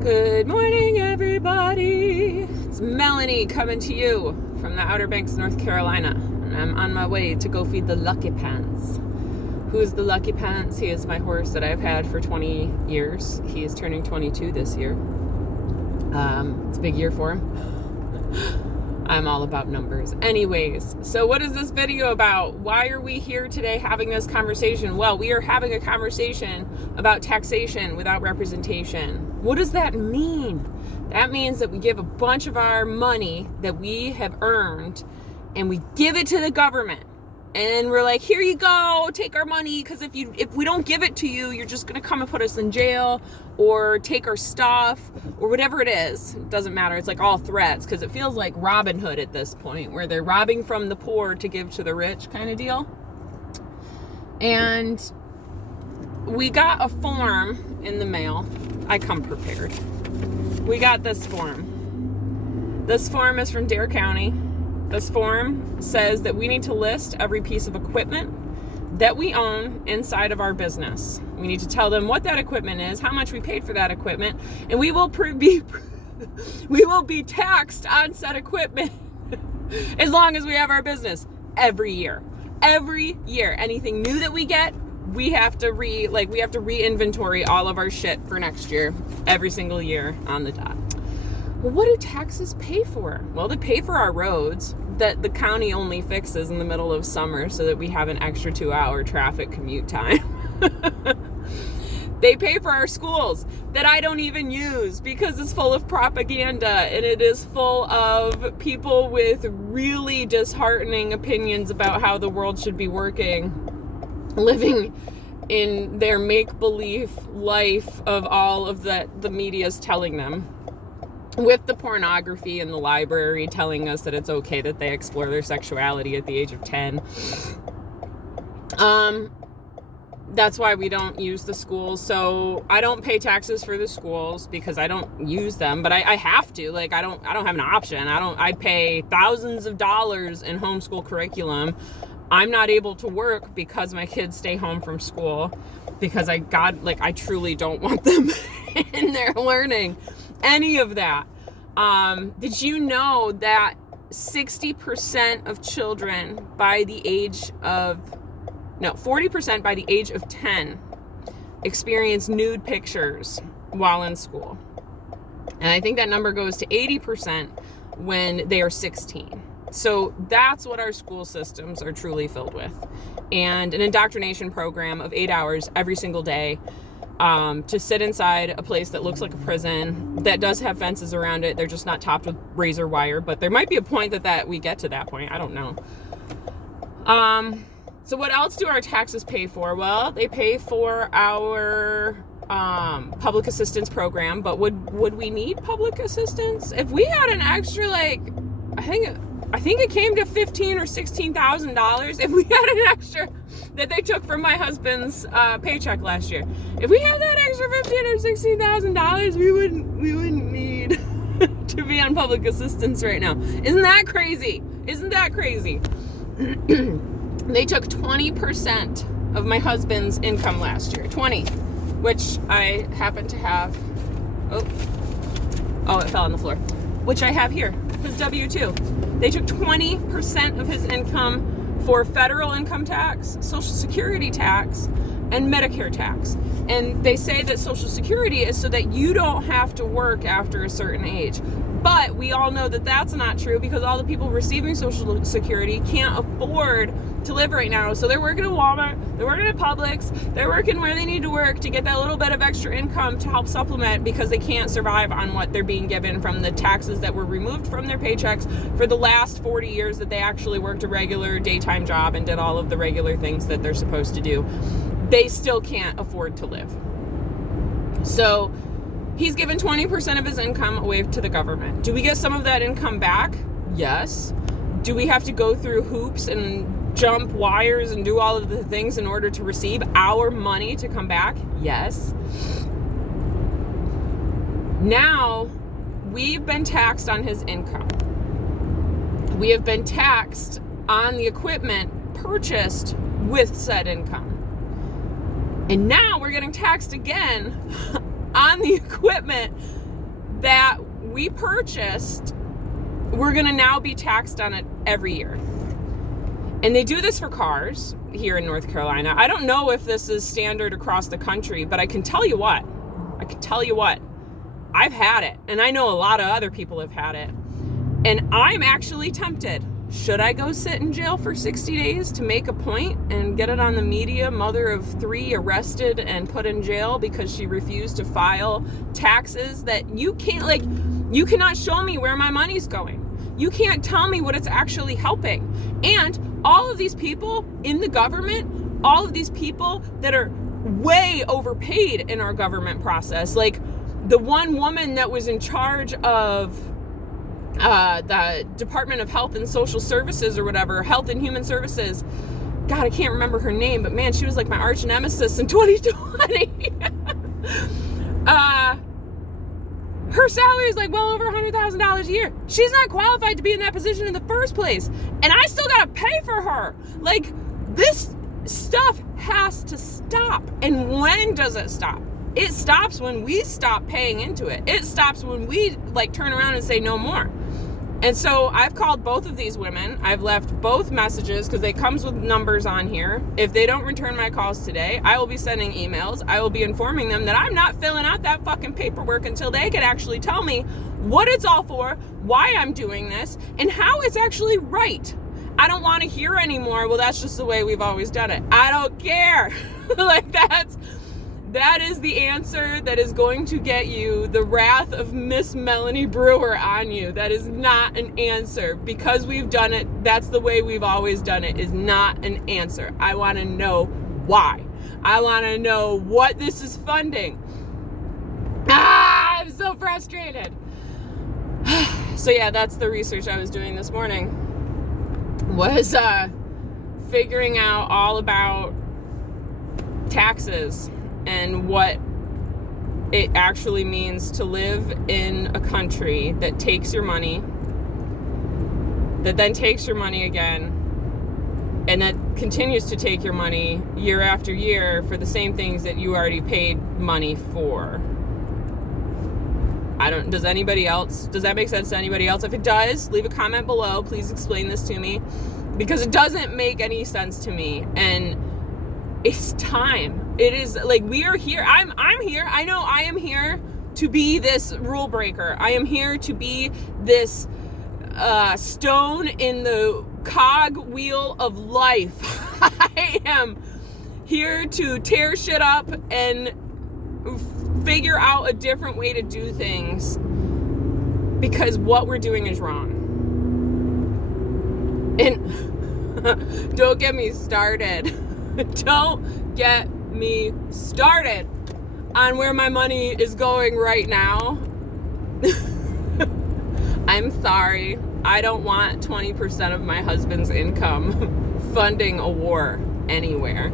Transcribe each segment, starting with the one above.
Good morning, everybody. It's Melanie coming to you from the Outer Banks, North Carolina. And I'm on my way to go feed the Lucky Pants. Who's the Lucky Pants? He is my horse that I've had for 20 years. He is turning 22 this year. It's a big year for him. I'm all about numbers. Anyways, so what is this video about? Why are we here today having this conversation? Well, we are having a conversation about taxation without representation. What does that mean? That means that we give a bunch of our money that we have earned and we give it to the government. And we're like, here you go, take our money, because if we don't give it to you, you're just going to come and put us in jail or take our stuff or whatever it is. It doesn't matter. It's like all threats, because it feels like Robin Hood at this point, where they're robbing from the poor to give to the rich kind of deal. And we got a form in the mail. I come prepared. We got this form. This form is from Dare County. This form says that we need to list every piece of equipment that we own inside of our business. We need to tell them what that equipment is, how much we paid for that equipment, and we will be taxed on said equipment as long as we have our business every year. Every year, anything new that we get, we have to re-inventory all of our shit for next year, every single year on the dot. Well, what do taxes pay for? Well, they pay for our roads that the county only fixes in the middle of summer so that we have an extra 2-hour traffic commute time. They pay for our schools that I don't even use because it's full of propaganda and it is full of people with really disheartening opinions about how the world should be working, living in their make-believe life of all of that the media's telling them. With the pornography in the library telling us that it's okay that they explore their sexuality at the age of 10. That's why we don't use the schools. So I don't pay taxes for the schools because I don't use them, but I have to. Like, I don't have an option. I pay thousands of dollars in homeschool curriculum. I'm not able to work because my kids stay home from school because I truly don't want them in there learning any of that. Did you know that 60% of children 40% by the age of 10 experience nude pictures while in school? And I think that number goes to 80% when they are 16. So that's what our school systems are truly filled with. And an indoctrination program of 8 hours every single day to sit inside a place that looks like a prison, that does have fences around it. They're just not topped with razor wire, but there might be a point that we get to that point. I don't know. So what else do our taxes pay for? Well, they pay for our public assistance program, but would we need public assistance? If we had an extra, I think it came to $15,000 or $16,000 if we had an extra that they took from my husband's paycheck last year. If we had that extra $15,000 or $16,000, we wouldn't need to be on public assistance right now. Isn't that crazy? They took 20% of my husband's income last year. 20, which I happen to have. Oh, it fell on the floor. Which I have here. His W-2. They took 20% of his income for federal income tax, Social Security tax, and Medicare tax. And they say that Social Security is so that you don't have to work after a certain age. But we all know that that's not true because all the people receiving Social Security can't afford to live right now. So they're working at Walmart, they're working at Publix, they're working where they need to work to get that little bit of extra income to help supplement because they can't survive on what they're being given from the taxes that were removed from their paychecks for the last 40 years that they actually worked a regular daytime job and did all of the regular things that they're supposed to do. They still can't afford to live. So he's given 20% of his income away to the government. Do we get some of that income back? Yes. Do we have to go through hoops and jump wires and do all of the things in order to receive our money to come back? Yes. Now, we've been taxed on his income. We have been taxed on the equipment purchased with said income. And now we're getting taxed again on the equipment that we purchased, we're going to now be taxed on it every year. And they do this for cars here in North Carolina. I don't know if this is standard across the country, but I can tell you what. I've had it, and I know a lot of other people have had it. And I'm actually tempted. Should I go sit in jail for 60 days to make a point and get it on the media? Mother of 3 arrested and put in jail because she refused to file taxes that you cannot show me where my money's going. You can't tell me what it's actually helping. And all of these people in the government, all of these people that are way overpaid in our government process, like the one woman that was in charge of the Department of Health and Social Services or whatever, Health and Human Services. God, I can't remember her name, but man, she was like my arch nemesis in 2020. Her salary is like well over $100,000 a year. She's not qualified to be in that position in the first place. And I still gotta pay for her. Like, this stuff has to stop. And when does it stop? It stops when we stop paying into it. It stops when we turn around and say no more. And so I've called both of these women. I've left both messages because they comes with numbers on here. If they don't return my calls today, I will be sending emails. I will be informing them that I'm not filling out that fucking paperwork until they can actually tell me what it's all for, why I'm doing this, and how it's actually right. I don't want to hear anymore, well, that's just the way we've always done it. I don't care. That is the answer that is going to get you the wrath of Miss Melanie Brewer on you. That is not an answer. Because we've done it, that's the way we've always done it, is not an answer. I want to know why. I want to know what this is funding. I'm so frustrated. So yeah, that's the research I was doing this morning. Was figuring out all about taxes and what it actually means to live in a country that takes your money, that then takes your money again, and that continues to take your money year after year for the same things that you already paid money for. Does that make sense to anybody else? If it does, leave a comment below. Please explain this to me, because it doesn't make any sense to me. And it's time. It is like, we are here. I'm here. I know I am here to be this rule breaker. I am here to be this stone in the cog wheel of life. I am here to tear shit up and figure out a different way to do things, because what we're doing is wrong. And don't get me started. Don't get me started on where my money is going right now. I'm sorry. I don't want 20% of my husband's income funding a war anywhere.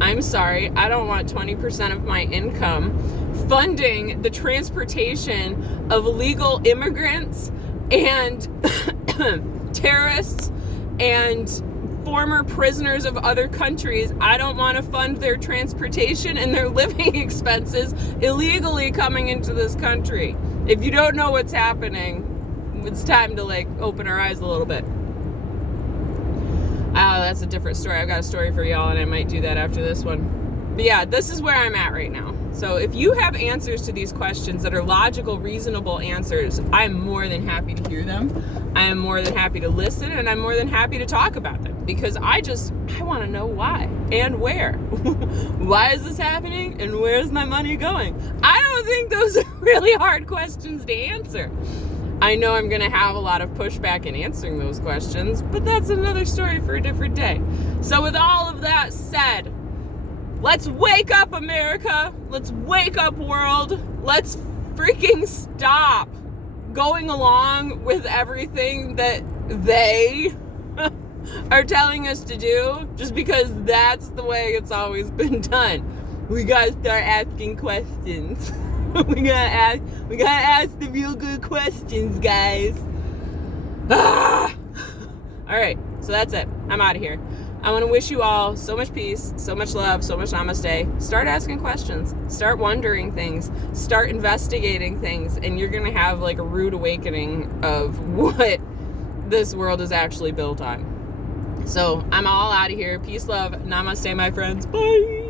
I'm sorry. I don't want 20% of my income funding the transportation of illegal immigrants and terrorists and former prisoners of other countries. I don't want to fund their transportation and their living expenses illegally coming into this country. If you don't know what's happening, it's time to open our eyes a little bit. That's a different story. I've got a story for y'all, and I might do that after this one. But yeah, this is where I'm at right now. So if you have answers to these questions that are logical, reasonable answers, I'm more than happy to hear them. I am more than happy to listen, and I'm more than happy to talk about them, because I want to know why and where. Why is this happening, and where's my money going? I don't think those are really hard questions to answer. I know I'm going to have a lot of pushback in answering those questions, but that's another story for a different day. So with all of that said, let's wake up, America. Let's wake up, world. Let's freaking stop going along with everything that they are telling us to do just because that's the way it's always been done. We gotta start asking questions. we gotta ask the real good questions, guys. All right, so that's it. I'm out of here. I want to wish you all so much peace, so much love, so much namaste. Start asking questions. Start wondering things. Start investigating things. And you're going to have like a rude awakening of what this world is actually built on. So I'm all out of here. Peace, love, namaste, my friends. Bye.